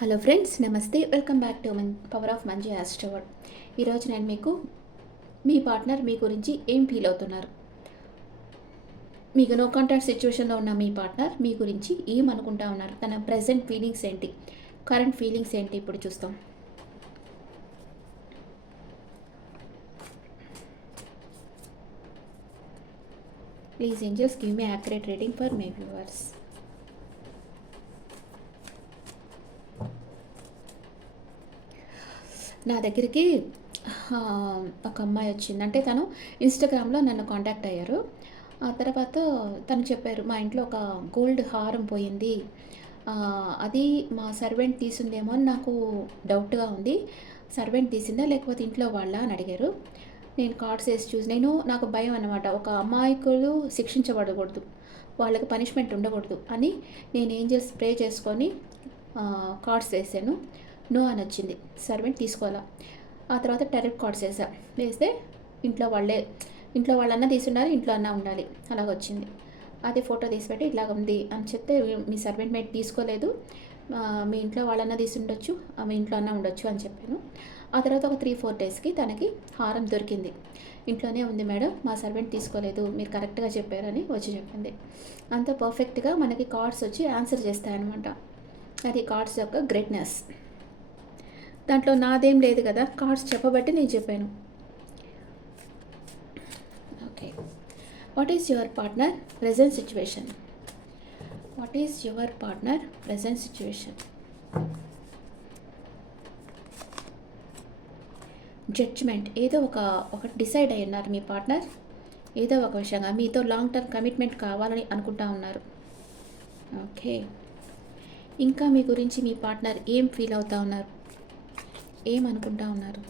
Hello friends, నమస్తే. Welcome back to power of Manju astroword. ఈరోజు నేను మీకు మీ పార్ట్నర్ మీ గురించి ఏం ఫీల్ అవుతున్నారు, మీకు నో కాంటాక్ట్ సిచ్యువేషన్లో ఉన్న మీ పార్ట్నర్ మీ గురించి ఏం అనుకుంటా ఉన్నారు, తన ప్రజెంట్ ఫీలింగ్స్ ఏంటి, కరెంట్ ఫీలింగ్స్ ఏంటి, ఇప్పుడు చూస్తాం. Please angels give me accurate reading for my viewers. నా దగ్గరికి ఒక అమ్మాయి వచ్చింది. అంటే తను ఇన్స్టాగ్రామ్లో నన్ను కాంటాక్ట్ అయ్యారు. ఆ తర్వాత తను చెప్పారు, మా ఇంట్లో ఒక గోల్డ్ హారం పోయింది, అది మా సర్వెంట్ తీసిందేమో అని నాకు డౌట్గా ఉంది. సర్వెంట్ తీసిందా లేకపోతే ఇంట్లో వాళ్ళ అని అడిగారు. నేను కార్డ్స్ వేసి చూసి నాకు భయం అనమాట. ఒక అమాయకులు శిక్షించబడకూడదు, వాళ్ళకి పనిష్మెంట్ ఉండకూడదు అని నేను ఏంజల్స్ ప్రే చేసుకొని కార్డ్స్ వేసాను. నో అని వచ్చింది, సర్వెంట్ తీసుకోవాలా. ఆ తర్వాత టెరెట్ కార్డ్స్ వేస్తే ఇంట్లో వాళ్ళన్నా తీసున్నారు, ఇంట్లో అన్నా ఉండాలి, అలాగ వచ్చింది. అది ఫోటో తీసి పెట్టి ఇలాగ ఉంది అని చెప్తే, మీ సర్వెంట్ మేట్ తీసుకోలేదు, మీ ఇంట్లో వాళ్ళన్నా తీసి ఉండొచ్చు, మీ ఇంట్లో అన్నా ఉండొచ్చు అని చెప్పాను. ఆ తర్వాత ఒక 3-4 డేస్కి తనకి హారం దొరికింది. ఇంట్లోనే ఉంది మేడం, మా సర్వెంట్ తీసుకోలేదు, మీరు కరెక్ట్గా చెప్పారని వచ్చి చెప్పింది. అంత పర్ఫెక్ట్గా మనకి కార్డ్స్ వచ్చి ఆన్సర్ చేస్తాయన్నమాట. అది కార్డ్స్ యొక్క గ్రేట్నెస్. దాంట్లో నాదేం లేదు కదా, కార్డ్స్ చెప్పబట్టి నేను చెప్పాను. Okay, what is your partner present situation? What is your partner present situation? Judgement. ఏదో ఒక డిసైడ్ అయి ఉన్నారు మీ పార్ట్నర్, ఏదో ఒక విషయంగా మీతో లాంగ్ టర్మ్ కమిట్మెంట్ కావాలని అనుకుంటా ఉన్నారు. ఓకే, ఇంకా మీ గురించి మీ పార్ట్నర్ ఏం ఫీల్ అవుతూ ఉన్నారు, ఏమనుకుంటా ఉన్నారు?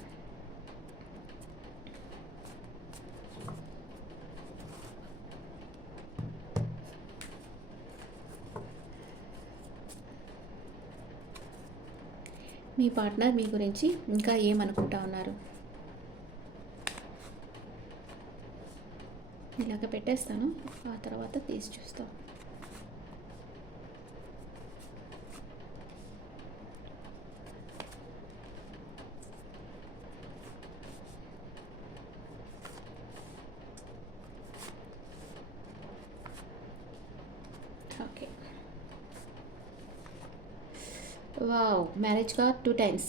మీ పార్ట్నర్ మీ గురించి ఇంకా ఏమనుకుంటా ఉన్నారు? ఇలాగ పెట్టేస్తాను, ఆ తర్వాత తీసి చూస్తాం. Okay, wow, marriage card 2 times.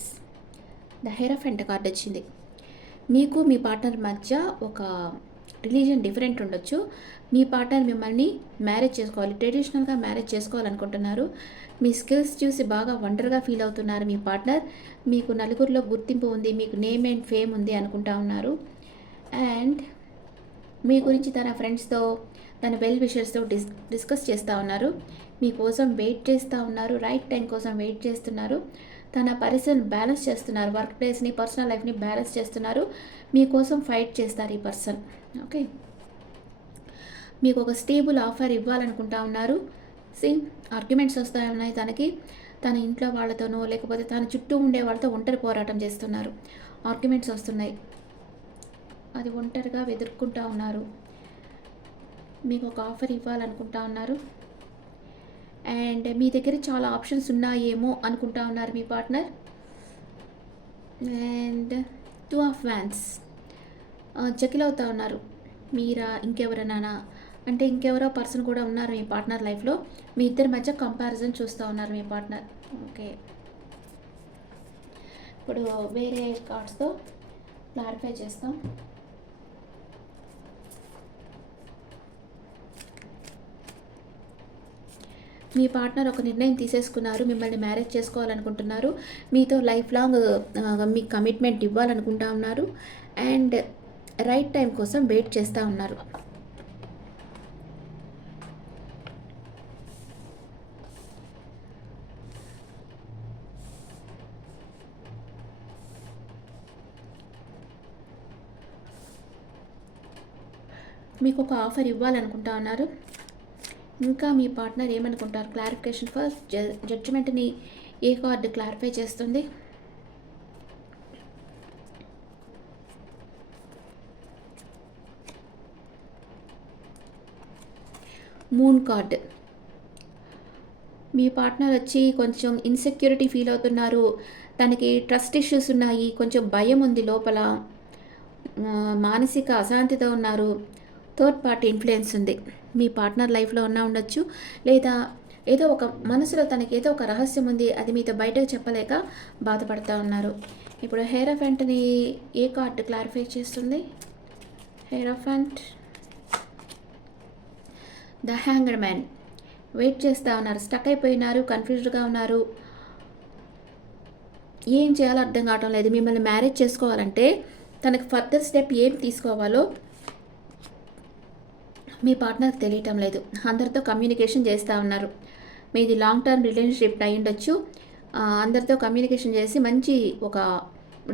The hierophant card వచ్చింది. మీకు మీ పార్ట్నర్ మధ్య ఒక రిలీజన్ డిఫరెంట్ ఉండొచ్చు. మీ పార్ట్నర్ మిమ్మల్ని మ్యారేజ్ చేసుకోవాలి, ట్రెడిషనల్గా మ్యారేజ్ చేసుకోవాలనుకుంటున్నారు. మీ స్కిల్స్ చూసి బాగా వండర్గా ఫీల్ అవుతున్నారు మీ పార్ట్నర్. మీకు నలుగురిలో గుర్తింపు ఉంది, మీకు నేమ్ అండ్ ఫేమ్ ఉంది అనుకుంటా ఉన్నారు. అండ్ మీ గురించి తన ఫ్రెండ్స్తో, తన వెల్ విషర్స్తో డిస్కస్ చేస్తూ ఉన్నారు. మీకోసం వెయిట్ చేస్తూ ఉన్నారు, రైట్ టైం కోసం వెయిట్ చేస్తున్నారు. తన పరిస్థితిని బ్యాలెన్స్ చేస్తున్నారు, వర్క్ ప్లేస్ని, పర్సనల్ లైఫ్ని బ్యాలెన్స్ చేస్తున్నారు. మీకోసం ఫైట్ చేస్తారు ఈ పర్సన్. ఓకే, మీకు ఒక స్టేబుల్ ఆఫర్ ఇవ్వాలనుకుంటా ఉన్నారు. సేమ్ ఆర్గ్యుమెంట్స్ వస్తాయి ఉన్నాయి తనకి, తన ఇంట్లో వాళ్ళతోనో లేకపోతే తన చుట్టూ ఉండే వాళ్ళతో ఒంటరి పోరాటం చేస్తున్నారు. ఆర్గ్యుమెంట్స్ వస్తున్నాయి, అది ఒంటరిగా ఎదుర్కొంటూ ఉన్నారు. మీకు ఒక ఆఫర్ ఇవ్వాలనుకుంటా ఉన్నారు. అండ్ మీ దగ్గర చాలా ఆప్షన్స్ ఉన్నాయేమో అనుకుంటా ఉన్నారు మీ పార్ట్నర్. And 2 of wands. జకిల్ అవుతూ ఉన్నారు, మీరా ఇంకెవరైనా అంటే ఇంకెవరో పర్సన్ కూడా ఉన్నారు మీ పార్ట్నర్ లైఫ్లో. మీ ఇద్దరి మధ్య కంపారిజన్ చూస్తూ ఉన్నారు మీ పార్ట్నర్. ఓకే, ఇప్పుడు వేరే కార్డ్స్తో క్లారిఫై చేస్తాం. మీ పార్ట్నర్ ఒక నిర్ణయం తీసేసుకున్నారు, మిమ్మల్ని మ్యారేజ్ చేసుకోవాలనుకుంటున్నారు, మీతో లైఫ్ లాంగ్ మీ కమిట్మెంట్ ఇవ్వాలనుకుంటా ఉన్నారు. అండ్ రైట్ టైం కోసం వెయిట్ చేస్తూ ఉన్నారు. మీకు ఒక ఆఫర్ ఇవ్వాలనుకుంటా ఉన్నారు. ఇంకా మీ పార్ట్నర్ ఏమనుకుంటారు? Clarification first. జడ్జిమెంట్ని ఏ కార్డు క్లారిఫై చేస్తుంది? Moon card. మీ పార్ట్నర్ వచ్చి కొంచెం ఇన్సెక్యూరిటీ ఫీల్ అవుతున్నారు. తనకి ట్రస్ట్ ఇష్యూస్ ఉన్నాయి. కొంచెం భయం ఉంది లోపల. మానసిక అశాంతితో ఉన్నారు. థర్డ్ పార్టీ ఇన్ఫ్లుయెన్స్ ఉంది. మీ పార్ట్నర్ లైఫ్‌లో ఉండొచ్చు. లేదా ఏదో ఒక మనసులో తనకి ఏదో ఒక రహస్యం ఉంది. అది మీతో బయటకు చెప్పలేక బాధపడతా ఉన్నారు. ఇప్పుడు హెయిరోఫాంట్‌ని ఏ కార్డ్ క్లారిఫై చేస్తుంది? హెయిరోఫాంట్, ద హ్యాంగ్డ్ మ్యాన్. వెయిట్ చేస్తూ ఉన్నారు. స్టక్ అయిపోయినారు. కన్‌ఫ్యూజ్డ్‌గా ఉన్నారు. ఏం చేయాలో అర్థం కావటం లేదు. మిమ్మల్ని మ్యారేజ్ చేసుకోవాలంటే తనకి ఫర్దర్ స్టెప్ ఏం తీసుకోవాలో మీ పార్ట్నర్కి తెలియటం లేదు. అందరితో కమ్యూనికేషన్ చేస్తూ ఉన్నారు. మీది లాంగ్ టర్మ్ రిలేషన్షిప్ అయ్యుండొచ్చు. అందరితో కమ్యూనికేషన్ చేసి మంచి ఒక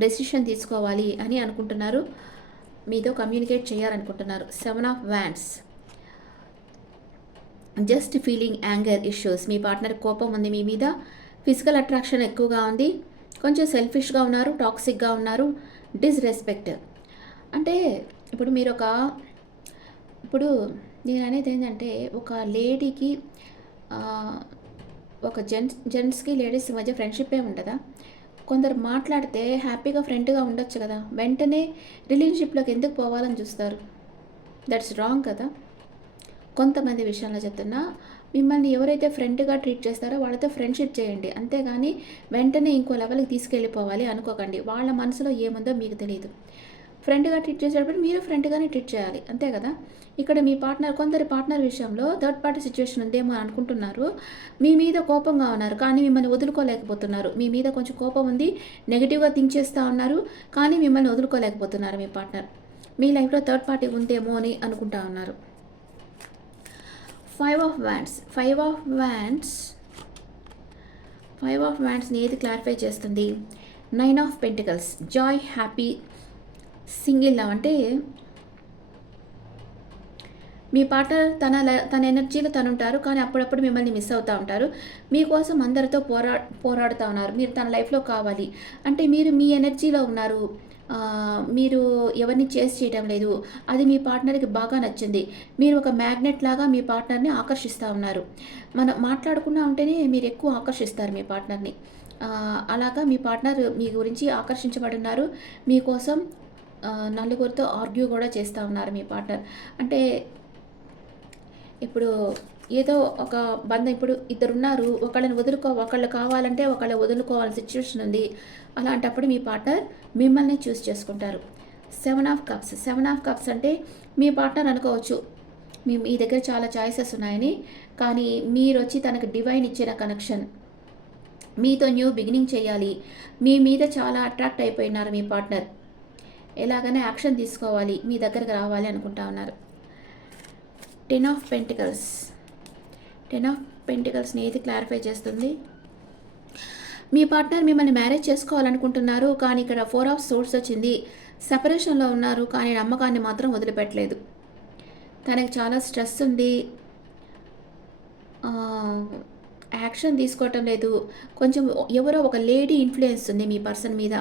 డెసిషన్ తీసుకోవాలి అని అనుకుంటున్నారు. మీతో కమ్యూనికేట్ చేయాలనుకుంటున్నారు. 7 of wands. Just feeling anger issues. Me partner కోపం ఉంది మీ మీద. ఫిజికల్ అట్రాక్షన్ ఎక్కువగా ఉంది. కొంచెం సెల్ఫిష్గా ఉన్నారు. టాక్సిక్గా ఉన్నారు. డిస్రెస్పెక్ట్. అంటే ఇప్పుడు ఇప్పుడు నేను అనేది ఏంటంటే ఒక లేడీకి ఒక జెంట్స్కి లేడీస్ మధ్య ఫ్రెండ్షిప్ ఉండదా? కొందరు మాట్లాడితే హ్యాపీగా ఫ్రెండ్గా ఉండొచ్చు కదా. వెంటనే రిలేషన్షిప్లోకి ఎందుకు పోవాలని చూస్తారు? దట్స్ రాంగ్ కదా. కొంతమంది విషయంలో చెప్తున్నా, మిమ్మల్ని ఎవరైతే ఫ్రెండ్గా ట్రీట్ చేస్తారో వాళ్ళతో ఫ్రెండ్షిప్ చేయండి. అంతేగాని వెంటనే ఇంకో లెవెల్కి తీసుకెళ్ళిపోవాలి అనుకోకండి. వాళ్ళ మనసులో ఏముందో మీకు తెలియదు. ఫ్రెండ్గా ట్రీట్ చేసేటప్పుడు మీరు ఫ్రెండ్గానే ట్రీట్ చేయాలి. అంతే కదా. ఇక్కడ మీ కొందరి పార్ట్నర్ విషయంలో థర్డ్ పార్టీ సిచ్యువేషన్ ఉందేమో అని అనుకుంటున్నారు. మీ మీద కోపంగా ఉన్నారు, కానీ మిమ్మల్ని వదులుకోలేకపోతున్నారు. మీ మీద కొంచెం కోపం ఉంది, నెగిటివ్గా థింక్ చేస్తూ ఉన్నారు, కానీ మిమ్మల్ని వదులుకోలేకపోతున్నారు మీ పార్ట్నర్. మీ లైఫ్లో థర్డ్ పార్టీ ఉందేమో అని అనుకుంటా ఉన్నారు. 5 ఆఫ్ వ్యాండ్స్. 5 ఆఫ్ వ్యాండ్స్ని ఏది క్లారిఫై చేస్తుంది? 9 of pentacles. Joy, happy, single love. అంటే మీ పార్ట్నర్ తన ఎనర్జీలో తను ఉంటారు, కానీ అప్పుడప్పుడు మిమ్మల్ని మిస్ అవుతూ ఉంటారు. మీకోసం అందరితో పోరాడుతూ ఉన్నారు. మీరు తన లైఫ్లో కావాలి అంటే మీరు మీ ఎనర్జీలో ఉన్నారు. మీరు ఎవరిని చేసి చేయటం లేదు. అది మీ పార్ట్నర్కి బాగా నచ్చింది. మీరు ఒక మ్యాగ్నెట్ లాగా మీ పార్ట్నర్ని ఆకర్షిస్తూ ఉన్నారు. మనం మాట్లాడుకున్నా ఉంటేనే మీరు ఎక్కువ ఆకర్షిస్తారు మీ పార్ట్నర్ని. అలాగా మీ పార్ట్నర్ మీ గురించి ఆకర్షించబడున్నారు. మీకోసం నలుగురితో ఆర్గ్యూ కూడా చేస్తూ ఉన్నారు మీ పార్ట్నర్. అంటే ఇప్పుడు ఏదో ఒక బంధం, ఇప్పుడు ఇద్దరున్నారు, ఒకళ్ళు కావాలంటే ఒకళ్ళు వదులుకోవాల్సిన సిచ్యువేషన్ ఉంది. అలాంటప్పుడు మీ పార్ట్నర్ మిమ్మల్ని చూస్ చేసుకుంటారు. 7 ఆఫ్ కప్స్. 7 ఆఫ్ కప్స్ అంటే మీ పార్ట్నర్ అనుకోవచ్చు మీ దగ్గర చాలా చాయిసెస్ ఉన్నాయని, కానీ మీరు వచ్చి తనకు డివైన్ ఇచ్చిన కనెక్షన్, మీతో న్యూ బిగినింగ్ చేయాలి. మీ మీద చాలా అట్రాక్ట్ అయిపోయినారు మీ పార్ట్నర్. ఎలాగైనా యాక్షన్ తీసుకోవాలి, మీ దగ్గరకు రావాలి అనుకుంటా ఉన్నారు. 10 ఆఫ్ పెంటికల్స్. 10 ఆఫ్ పెంటికల్స్ని ఏది క్లారిఫై చేస్తుంది? మీ పార్ట్నర్ మిమ్మల్ని మ్యారేజ్ చేసుకోవాలనుకుంటున్నారు, కానీ ఇక్కడ 4 ఆఫ్ సోర్స్ వచ్చింది. సెపరేషన్లో ఉన్నారు, కానీ నమ్మకాన్ని మాత్రం వదిలిపెట్టలేదు. తనకి చాలా స్ట్రెస్ ఉంది. యాక్షన్ తీసుకోవటం లేదు. కొంచెం ఎవరో ఒక లేడీ ఇన్ఫ్లుయెన్స్ ఉంది మీ పర్సన్ మీద.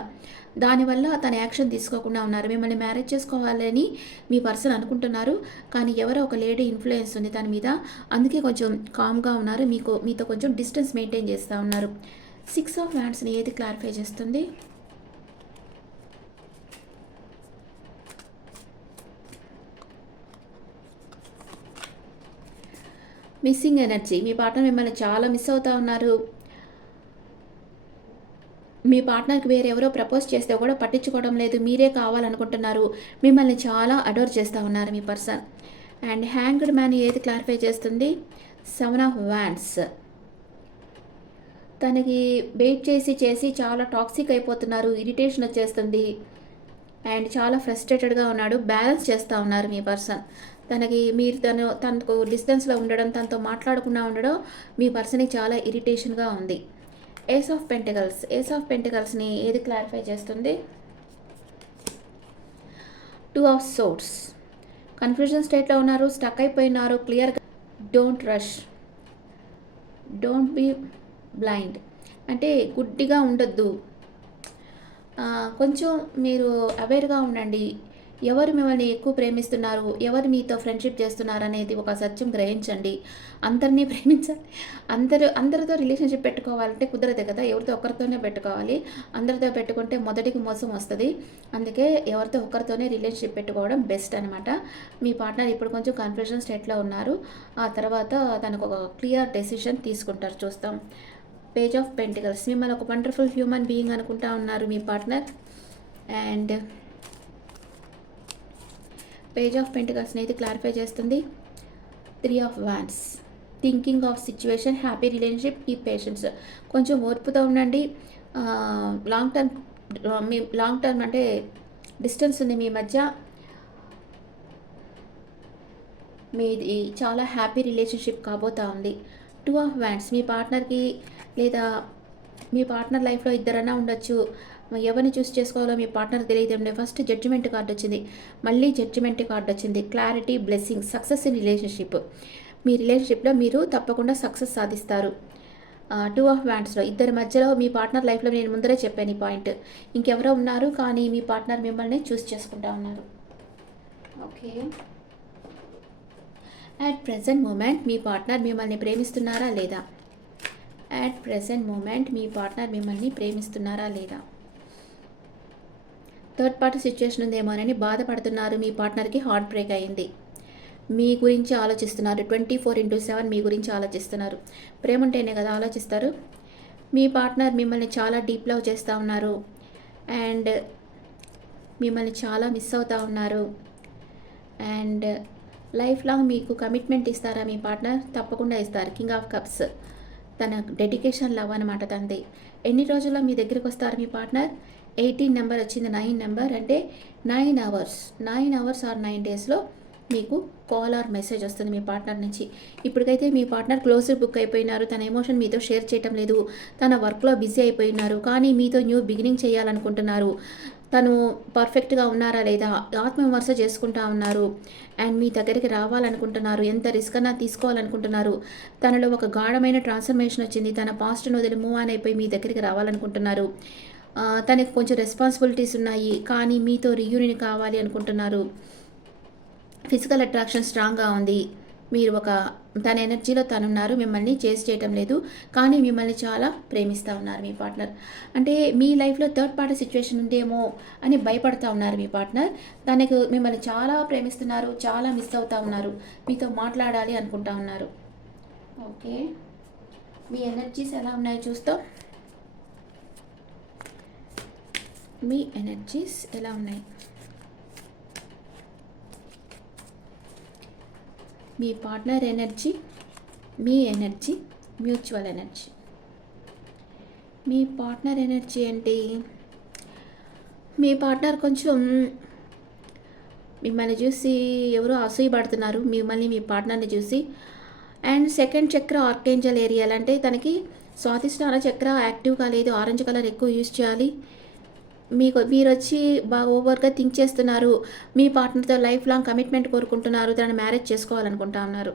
దానివల్ల తన యాక్షన్ తీసుకోకుండా ఉన్నారు. మిమ్మల్ని మ్యారేజ్ చేసుకోవాలని మీ పర్సన్ అనుకుంటున్నారు, కానీ ఎవరో ఒక లేడీ ఇన్ఫ్లుయెన్స్ ఉంది తన మీద. అందుకే కొంచెం కామ్గా ఉన్నారు. మీతో కొంచెం డిస్టెన్స్ మెయింటైన్ చేస్తూ ఉన్నారు. 6 ఆఫ్ వ్యాండ్స్ని ఏది క్లారిఫై చేస్తుంది? Missing energy. మీ పార్ట్నర్ మిమ్మల్ని చాలా మిస్ అవుతూ ఉన్నారు. మీ పార్ట్నర్కి వేరెవరో ప్రపోజ్ చేస్తే కూడా పట్టించుకోవడం లేదు. మీరే కావాలనుకుంటున్నారు. మిమ్మల్ని చాలా అడోర్ చేస్తూ ఉన్నారు మీ పర్సన్. అండ్ హ్యాంగ్డ్ మ్యాన్ ఏది క్లారిఫై చేస్తుంది? 7 ఆఫ్ వ్యాండ్స్. తనకి వెయిట్ చేసి చాలా టాక్సిక్ అయిపోతున్నారు. ఇరిటేషన్ వచ్చేస్తుంది అండ్ చాలా ఫ్రస్ట్రేటెడ్గా ఉన్నాడు. బ్యాలెన్స్ చేస్తూ ఉన్నారు మీ పర్సన్. మీరు తనకు డిస్టెన్స్లో ఉండడం, తనతో మాట్లాడకుండా ఉండడం మీ పర్సన్కి చాలా ఇరిటేషన్గా ఉంది. Ace of pentacles. Ace of పెంటికల్స్ని ఏది క్లారిఫై చేస్తుంది? 2 ఆఫ్ సోర్డ్స్. కన్ఫ్యూజన్ స్టేట్లో ఉన్నారు, స్టక్ అయిపోయినారు. క్లియర్గా don't rush, don't be blind. అంటే గుడ్డిగా ఉండొద్దు. కొంచెం మీరు అవేర్గా ఉండండి. ఎవరు మిమ్మల్ని ఎక్కువ ప్రేమిస్తున్నారు, ఎవరు మీతో ఫ్రెండ్షిప్ చేస్తున్నారు అనేది ఒక సత్యం గ్రహించండి. అందరినీ ప్రేమించాలి. అందరితో రిలేషన్షిప్ పెట్టుకోవాలంటే కుదరదు కదా! ఎవరితో ఒక్కరితోనే పెట్టుకోవాలి. అందరితో పెట్టుకుంటే మొదటికి మోసం వస్తది. అందుకే ఎవరితో ఒక్కరితోనే రిలేషన్షిప్ పెట్టుకోవడం బెస్ట్ అనమాట. మీ పార్ట్నర్ ఇప్పుడు కొంచెం కన్ఫ్యూజన్ స్టేట్‌లో ఉన్నారు. ఆ తర్వాత తనకు ఒక క్లియర్ డెసిషన్ తీసుకుంటారు చూస్తాం. పేజ్ ఆఫ్ పెంటికల్స్ మిమ్మల్ని ఒక వండర్‌ఫుల్ హ్యూమన్ బీయింగ్ అనుకుంటా ఉన్నారు మీ పార్ట్నర్. అండ్ పేజ్ ఆఫ్ పెంటికల్స్‌ని అయితే క్లారిఫై చేస్తుంది. 3 of wands thinking of situation, happy relationship, keep patience. కొంచెం ఓర్పుతో ఉండండి. లాంగ్ టర్మ్ మీ లాంగ్ టర్మ్ అంటే డిస్టెన్స్ ఉంది మీ మధ్య. మీది చాలా హ్యాపీ రిలేషన్షిప్ కాబోతా ఉంది. 2 ఆఫ్ వాండ్స్ మీ పార్ట్నర్‌కి లేదా మీ పార్ట్నర్ లైఫ్‌లో ఇద్దరైనా ఉండొచ్చు. ఎవరిని చూస్ చేసుకోవాలో మీ పార్ట్నర్‌కి తెలియదండి. ఫస్ట్ జడ్జిమెంట్ కార్డ్ వచ్చింది. మళ్ళీ జడ్జిమెంట్ కార్డ్ వచ్చింది. Clarity, blessing, success in relationship. మీ రిలేషన్షిప్‌లో మీరు తప్పకుండా సక్సెస్ సాధిస్తారు. 2 ఆఫ్ వాండ్స్‌లో ఇద్దరి మధ్యలో మీ పార్ట్నర్ లైఫ్‌లో నేను ముందరే చెప్పాను ఈ పాయింట్. ఇంకెవరో ఉన్నారు కానీ మీ పార్ట్నర్ మిమ్మల్ని చూస్ చేసుకుంటా ఉన్నారు. ఓకే. అట్ ప్రెజెంట్ మూమెంట్ మీ పార్ట్నర్ మిమ్మల్ని ప్రేమిస్తున్నారా లేదా? అట్ ప్రెజెంట్ మూమెంట్ మీ పార్ట్నర్ మిమ్మల్ని ప్రేమిస్తున్నారా లేదా? థర్డ్ పార్టీ సిచ్యుయేషన్ ఉందేమోనని బాధపడుతున్నారు. మీ పార్ట్నర్కి హార్ట్ బ్రేక్ అయింది. మీ గురించి ఆలోచిస్తున్నారు. 24/7 మీ గురించి ఆలోచిస్తున్నారు. ప్రేమ ఉంటేనే కదా ఆలోచిస్తారు. మీ పార్ట్నర్ మిమ్మల్ని చాలా డీప్ లవ్ చేస్తూ ఉన్నారు. అండ్ మిమ్మల్ని చాలా మిస్ అవుతూ ఉన్నారు. అండ్ లైఫ్ లాంగ్ మీకు కమిట్మెంట్ ఇస్తారా మీ పార్ట్నర్? తప్పకుండా ఇస్తారు. కింగ్ ఆఫ్ కప్స్ తన డెడికేషన్ లవ్ అనమాట తంది. ఎన్ని రోజుల్లో మీ దగ్గరికి వస్తారు మీ పార్ట్నర్? 18 నెంబర్ వచ్చింది. 9 నెంబర్ అంటే 9 అవర్స్. 9 అవర్స్ ఆర్ 9 డేస్లో మీకు కాల్ ఆర్ మెసేజ్ వస్తుంది మీ పార్ట్నర్ నుంచి. ఇప్పటికైతే మీ పార్ట్నర్ క్లోజ్డ్ బుక్ అయిపోయినారు. తన ఎమోషన్ మీతో షేర్ చేయటం లేదు. తన వర్క్లో బిజీ అయిపోయినారు. కానీ మీతో న్యూ బిగినింగ్ చేయాలనుకుంటున్నారు. తను పర్ఫెక్ట్గా ఉన్నారా లేదా ఆత్మవిమర్శ చేసుకుంటా ఉన్నారు. అండ్ మీ దగ్గరికి రావాలనుకుంటున్నారు. ఎంత రిస్క్ అన్నా తీసుకోవాలనుకుంటున్నారు. తనలో ఒక గాఢమైన ట్రాన్స్ఫర్మేషన్ వచ్చింది. తన పాస్ట్ను వదిలి మూవ్ ఆన్ అయిపోయి మీ దగ్గరికి రావాలనుకుంటున్నారు. తనకి కొంచెం రెస్పాన్సిబిలిటీస్ ఉన్నాయి. కానీ మీతో రీయూనియన్ కావాలి అనుకుంటున్నారు. ఫిజికల్ అట్రాక్షన్ స్ట్రాంగ్గా ఉంది. మీరు తన ఎనర్జీలో తనున్నారు. మిమ్మల్ని చేసి చేయటం లేదు. కానీ మిమ్మల్ని చాలా ప్రేమిస్తూ ఉన్నారు మీ పార్ట్నర్. అంటే మీ లైఫ్లో థర్డ్ పార్టీ సిచ్యువేషన్ ఉందేమో అని భయపడుతూ ఉన్నారు మీ పార్ట్నర్. తనకు మిమ్మల్ని చాలా ప్రేమిస్తున్నారు. చాలా మిస్ అవుతూ ఉన్నారు. మీతో మాట్లాడాలి అనుకుంటా ఉన్నారు. ఓకే. మీ ఎనర్జీస్ ఎలా ఉన్నాయో చూస్తాం. మీ ఎనర్జీస్ ఎలా ఉన్నాయి? మీ పార్ట్నర్ ఎనర్జీ, మీ ఎనర్జీ, మ్యూచువల్ ఎనర్జీ. మీ పార్ట్నర్ ఎనర్జీ ఏంటి? మీ పార్ట్నర్ కొంచెం మిమ్మల్ని చూసి ఎవరో అసూయపడుతున్నారు. మిమ్మల్ని మీ పార్ట్నర్ని చూసి. అండ్ సెకండ్ చక్ర ఆర్కేంజల్ ఏరియాలు అంటే తనకి స్వాతిష్టాన చక్ర యాక్టివ్గా లేదు. ఆరెంజ్ కలర్ ఎక్కువ యూజ్ చేయాలి. మీరు వచ్చి బాగా ఓవర్గా థింక్ చేస్తున్నారు. మీ పార్ట్నర్తో లైఫ్ లాంగ్ కమిట్మెంట్ కోరుకుంటున్నారు. తనని మ్యారేజ్ చేసుకోవాలనుకుంటా ఉన్నారు.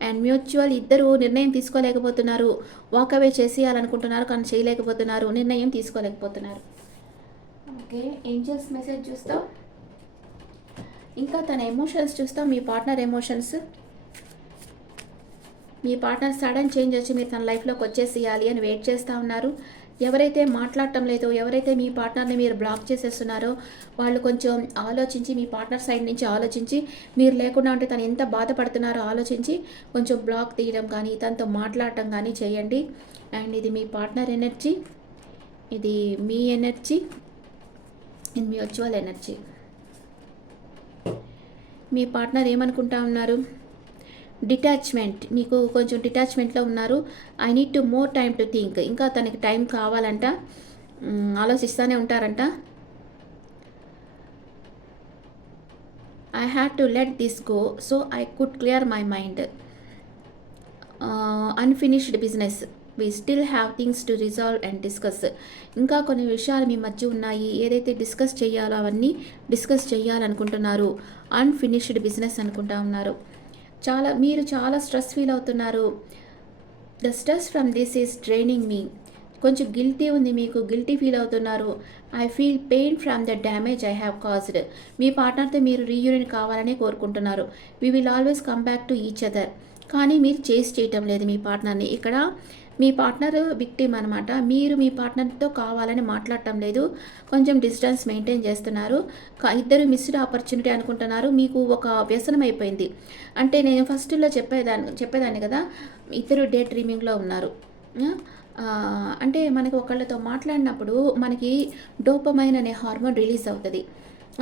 అండ్ మ్యూచువల్ ఇద్దరు నిర్ణయం తీసుకోలేకపోతున్నారు. వాకవే చేసేయాలనుకుంటున్నారు కానీ చేయలేకపోతున్నారు. నిర్ణయం తీసుకోలేకపోతున్నారు. ఓకే. ఏంజల్స్ మెసేజ్ చూస్తాం. ఇంకా తన ఎమోషన్స్ చూస్తాం. మీ పార్ట్నర్ ఎమోషన్స్. మీ పార్ట్నర్ సడన్ చేంజ్ వచ్చి మీరు తన లైఫ్లోకి వచ్చేసేయాలి అని వెయిట్ చేస్తూ ఉన్నారు. ఎవరైతే మాట్లాడటం లేదో, ఎవరైతే మీ పార్ట్నర్ని మీరు బ్లాక్ చేసేస్తున్నారో వాళ్ళు కొంచెం ఆలోచించి, మీ పార్ట్నర్ సైడ్ నుంచి ఆలోచించి, మీరు లేకుండా ఉంటే తను ఎంత బాధపడుతున్నారో ఆలోచించి కొంచెం బ్లాక్ తీయడం కానీ తనతో మాట్లాడటం కానీ చేయండి. అండ్ ఇది మీ పార్ట్నర్ ఎనర్జీ, ఇది మీ ఎనర్జీ, ఇది మ్యూచువల్ ఎనర్జీ. మీ పార్ట్నర్ ఏమనుకుంటా ఉన్నారు? డిటాచ్మెంట్. మీకు కొంచెం డిటాచ్మెంట్లో ఉన్నారు. I need to more time to think. ఇంకా తనకి టైం కావాలంట. ఆలోచిస్తూనే ఉంటారంట. I had to let this go so I could clear my mind. Unfinished business. We still have things to resolve and discuss. ఇంకా కొన్ని విషయాలు మీ మధ్య ఉన్నాయి. ఏదైతే డిస్కస్ చేయాలో అవన్నీ డిస్కస్ చేయాలనుకుంటున్నారు. అన్ఫినిష్డ్ బిజినెస్ అనుకుంటా ఉన్నారు. మీరు చాలా స్ట్రెస్ ఫీల్ అవుతున్నారు. The stress from this is draining me. కొంచెం గిల్టీ ఉంది మీకు. గిల్టీ ఫీల్ అవుతున్నారు. I feel pain from the damage I have caused. మీ పార్ట్నర్‌తో మీరు రీయూనియన్ కావాలనే కోరుకుంటున్నారు. We will always come back to each other. కానీ మీరు చేస్ చేయటం లేదు మీ పార్ట్నర్‌ని. ఇక్కడ మీ పార్ట్నర్ విక్టిమ్ అనమాట. మీరు మీ పార్ట్నర్‌తో కావాలని మాట్లాడటం లేదు. కొంచెం డిస్టెన్స్ మెయింటైన్ చేస్తున్నారు. ఇద్దరు మిస్డ్ ఆపర్చునిటీ అనుకుంటున్నారు. మీకు ఒక వ్యసనం అయిపోయింది. అంటే నేను ఫస్ట్‌లో చెప్పేదాన్ని కదా! ఇద్దరు డే డ్రీమింగ్‌లో ఉన్నారు. అంటే మనకి ఒకళ్ళతో మాట్లాడినప్పుడు మనకి డోపమైన్ అనే హార్మోన్ రిలీజ్ అవుతది.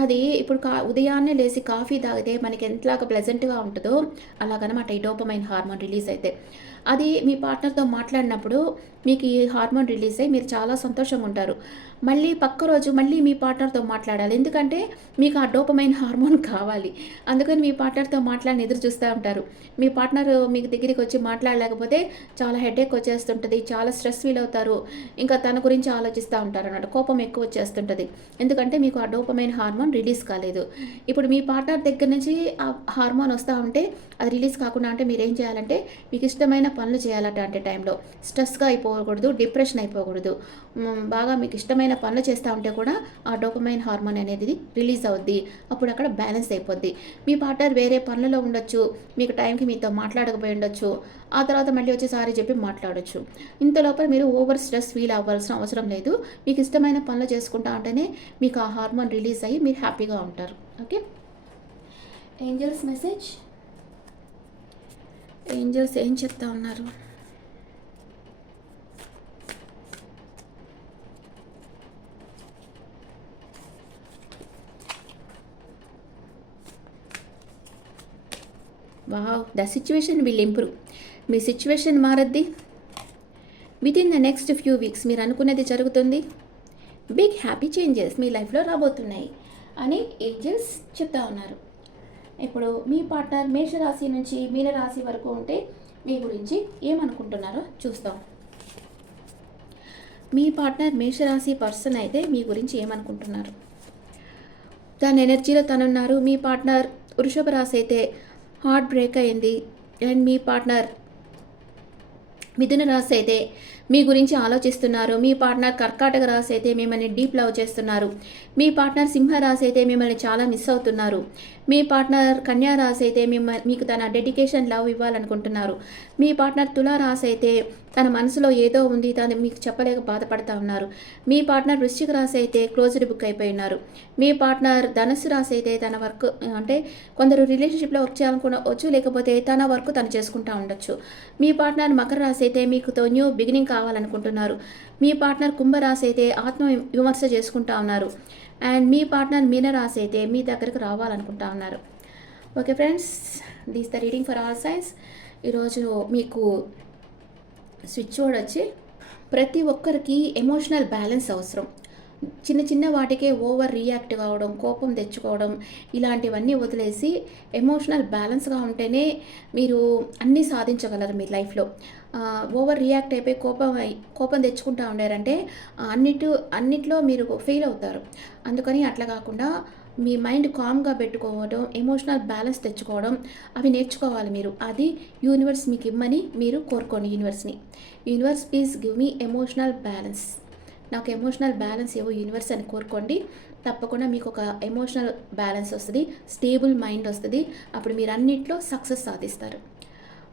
అది ఇప్పుడు ఉదయాన్నే లేసి కాఫీ తాగితే మనకి ఎంతలాగా ప్లెజెంట్‌గా ఉంటదో అలాగనమాట ఈ డోపమైన్ హార్మోన్ రిలీజ్ అయితే. అది మీ పార్ట్నర్‌తో మాట్లాడినప్పుడు మీకు ఈ హార్మోన్ రిలీజ్ అయ్యి మీరు చాలా సంతోషంగా ఉంటారు. మళ్ళీ పక్క రోజు మళ్ళీ మీ పార్ట్నర్‌తో మాట్లాడాలి. ఎందుకంటే మీకు ఆ డోపమైన్ హార్మోన్ కావాలి. అందుకని మీ పార్ట్నర్‌తో మాట్లాడని ఎదురు చూస్తా ఉంటారు. మీ పార్ట్నర్ మీకు దగ్గరికి వచ్చి మాట్లాడలేకపోతే చాలా హెడేక్ వచ్చేస్తుంటది. చాలా స్ట్రెస్ ఫీల్ అవుతారు. ఇంకా తన గురించి ఆలోచిస్తా ఉంటారన్నమాట. కోపం ఎక్కువ వచ్చేస్తుంటది. ఎందుకంటే మీకు ఆ డోపమైన్ హార్మోన్ రిలీజ్ కాలేదు. ఇప్పుడు మీ పార్ట్నర్ దగ్గర నుంచి ఆ హార్మోన్ వస్తా ఉంటే అది రిలీజ్ కాకుండా అంటే మీరేం చేయాలంటే మీకు ఇష్టమైన పనులు చేయాలట అంటే టైంలో. స్ట్రెస్‌గా అయిపోకూడదు, డిప్రెషన్ అయిపోకూడదు. బాగా మీకు ఇష్టమైన పనులు చేస్తూ ఉంటే కూడా ఆ డోపమైన్ హార్మోన్ అనేది రిలీజ్ అవుద్ది. అప్పుడు అక్కడ బ్యాలెన్స్ అయిపోద్ది. మీ పార్ట్నర్ వేరే పనులలో ఉండొచ్చు. మీకు టైంకి మీతో మాట్లాడకపోయి ఉండొచ్చు. ఆ తర్వాత మళ్ళీ వచ్చి సారీ చెప్పి మాట్లాడొచ్చు. ఇంతలోపల మీరు ఓవర్ స్ట్రెస్ ఫీల్ అవ్వాల్సిన అవసరం లేదు. మీకు ఇష్టమైన పనులు చేసుకుంటా ఉంటేనే మీకు ఆ హార్మోన్ రిలీజ్ అయ్యి మీరు హ్యాపీగా ఉంటారు. ఓకే. Angeles message. ఏంజెల్స్ ఏం చెప్తా ఉన్నారు? Wow! The situation will improve. మీ సిట్యుయేషన్ మారద్ది. Within the next few weeks మీరు అనుకున్నది జరుగుతుంది. బిగ్ హ్యాపీ చేంజెస్ మీ లైఫ్‌లో రాబోతున్నాయి అని ఏంజెల్స్ చెప్తా ఉన్నారు. ఇప్పుడు మీ పార్ట్నర్ మేషరాశి నుంచి మీనరాశి వరకు ఉంటే మీ గురించి ఏమనుకుంటున్నారో చూస్తాం. మీ పార్ట్నర్ మేషరాశి పర్సన్ అయితే మీ గురించి ఏమనుకుంటున్నారు? తన ఎనర్జీలో తనున్నారు. మీ పార్ట్నర్ వృషభ రాశి అయితే హార్ట్ బ్రేక్ అయింది. అండ్ మీ పార్ట్నర్ మిథున రాశి అయితే మీ గురించి ఆలోచిస్తున్నారు. మీ పార్ట్నర్ కర్కాటక రాశి అయితే మిమ్మల్ని డీప్ లవ్ చేస్తున్నారు. మీ పార్ట్నర్ సింహ రాశి అయితే మిమ్మల్ని చాలా మిస్ అవుతున్నారు. మీ పార్ట్నర్ కన్యా రాశి అయితే మీకు తన డెడికేషన్ లవ్ ఇవ్వాలనుకుంటున్నారు. మీ పార్ట్నర్ తులా రాశి అయితే తన మనసులో ఏదో ఉంది, తను మీకు చెప్పలేక బాధపడుతూ ఉన్నారు. మీ పార్ట్నర్ వృశ్చిక రాశి అయితే క్లోజ్డ్ బుక్ అయిపోయి ఉన్నారు. మీ పార్ట్నర్ ధనుస్సు రాశి అయితే తన వర్క్ అంటే కొందరు రిలేషన్షిప్లో వర్క్ చేయాలనుకోవచ్చు, లేకపోతే తన వర్క్ తను చేసుకుంటూ ఉండొచ్చు. మీ పార్ట్నర్ మకర రాశి అయితే మీకుతో న్యూ బిగినింగ్ కావాలనుకుంటున్నారు. మీ పార్ట్నర్ కుంభరాశి అయితే ఆత్మ విమర్శ చేసుకుంటా ఉన్నారు. అండ్ మీ పార్ట్నర్ మీనరాశి అయితే మీ దగ్గరకు రావాలనుకుంటా ఉన్నారు. Okay friends, this the reading for all science. ఈరోజు మీకు స్విచ్ వర్డ్ వచ్చి ప్రతి ఒక్కరికి ఎమోషనల్ బ్యాలెన్స్ అవసరం. చిన్న చిన్న వాటికే ఓవర్ రియాక్ట్ కావడం, కోపం తెచ్చుకోవడం ఇలాంటివన్నీ వదిలేసి ఎమోషనల్ బ్యాలెన్స్గా ఉంటేనే మీరు అన్నీ సాధించగలరు మీ లైఫ్లో. ఓవర్ రియాక్ట్ అయిపోయి కోపం తెచ్చుకుంటూ ఉండారంటే అన్నిట్లో మీరు ఫెయిల్ అవుతారు. అందుకని అట్లా కాకుండా మీ మైండ్ కామ్గా పెట్టుకోవడం, ఎమోషనల్ బ్యాలెన్స్ తెచ్చుకోవడం అవి నేర్చుకోవాలి మీరు. అది యూనివర్స్ మీకు ఇమ్మని మీరు కోరుకోండి యూనివర్స్ని. Universe please give me emotional balance. నాకు ఎమోషనల్ బ్యాలెన్స్ ఏవో యూనివర్స్ అని కోరుకోండి. తప్పకుండా మీకు ఒక ఎమోషనల్ బ్యాలెన్స్ వస్తుంది, స్టేబుల్ మైండ్ వస్తుంది. అప్పుడు మీరు అన్నింటిలో సక్సెస్ సాధిస్తారు.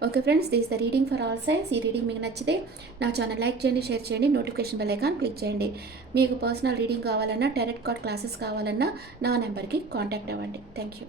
Okay friends, this the reading for all signs. ఈ రీడింగ్ మీకు నచ్చితే నా ఛానల్ లైక్ చేయండి, షేర్ చేయండి, నోటిఫికేషన్ బెల్ ఐకాన్ క్లిక్ చేయండి. మీకు పర్సనల్ రీడింగ్ కావాలన్నా, టారట్ కార్డ్ క్లాసెస్ కావాలన్నా నా నెంబర్కి కాంటాక్ట్ అవ్వండి. Thank you.